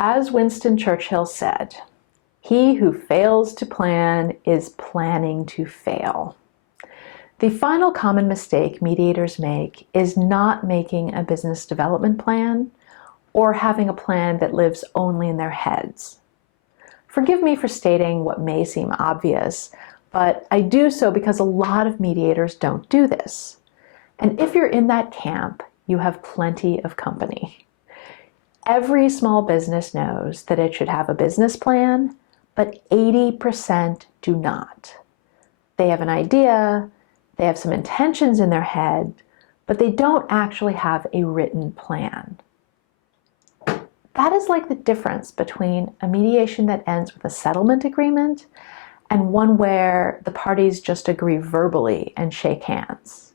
As Winston Churchill said, "He who fails to plan is planning to fail." The final common mistake mediators make is not making a business development plan or having a plan that lives only in their heads. Forgive me for stating what may seem obvious, but I do so because a lot of mediators don't do this. And if you're in that camp, you have plenty of company. Every small business knows that it should have a business plan, but 80% do not. They have an idea, they have some intentions in their head, but they don't actually have a written plan. That is like the difference between a mediation that ends with a settlement agreement and one where the parties just agree verbally and shake hands.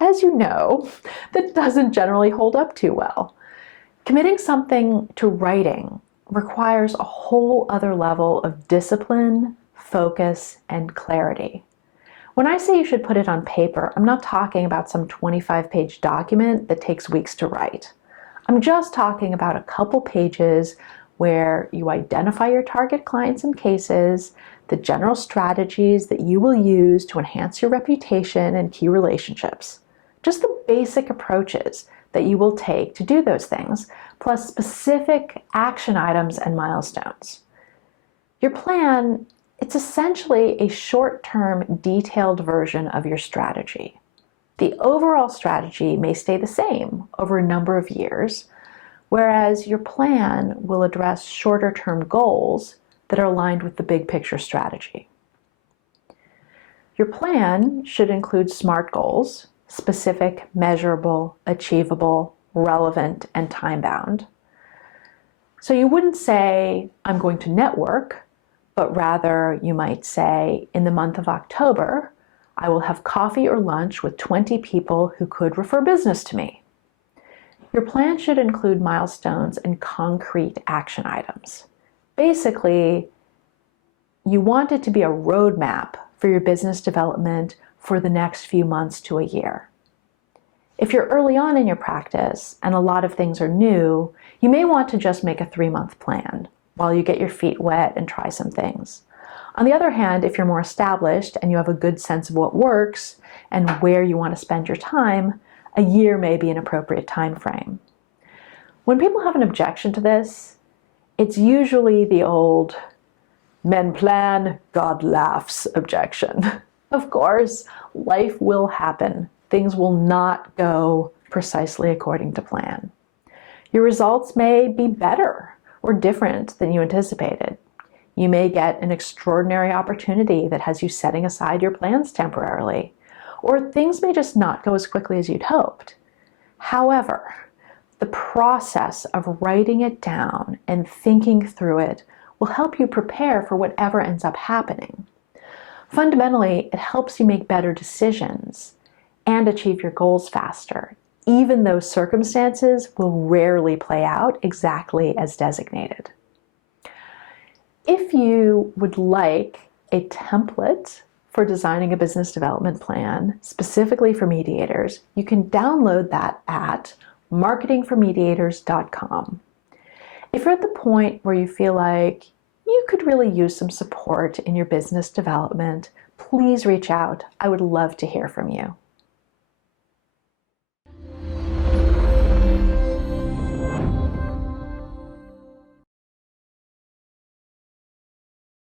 As you know, that doesn't generally hold up too well. Committing something to writing requires a whole other level of discipline, focus, and clarity. When I say you should put it on paper, I'm not talking about some 25-page document that takes weeks to write. I'm just talking about a couple pages where you identify your target clients and cases, the general strategies that you will use to enhance your reputation and key relationships. Just the basic approaches that you will take to do those things, plus specific action items and milestones. Your plan, it's essentially a short-term, detailed version of your strategy. The overall strategy may stay the same over a number of years, whereas your plan will address shorter-term goals that are aligned with the big picture strategy. Your plan should include SMART goals: specific, measurable, achievable, relevant, and time-bound. So you wouldn't say, "I'm going to network," but rather you might say, "In the month of October, I will have coffee or lunch with 20 people who could refer business to me." Your plan should include milestones and concrete action items. Basically, you want it to be a roadmap for your business development for the next few months to a year. If you're early on in your practice and a lot of things are new, you may want to just make a 3-month plan while you get your feet wet and try some things. On the other hand, if you're more established and you have a good sense of what works and where you want to spend your time, a year may be an appropriate time frame. When people have an objection to this, it's usually the old "men plan, God laughs" objection. Of course, life will happen. Things will not go precisely according to plan. Your results may be better or different than you anticipated. You may get an extraordinary opportunity that has you setting aside your plans temporarily, or things may just not go as quickly as you'd hoped. However, the process of writing it down and thinking through it will help you prepare for whatever ends up happening. Fundamentally, it helps you make better decisions and achieve your goals faster, even though circumstances will rarely play out exactly as designated. If you would like a template for designing a business development plan specifically for mediators, you can download that at marketingformediators.com. If you're at the point where you feel like you could really use some support in your business development, please reach out. I would love to hear from you.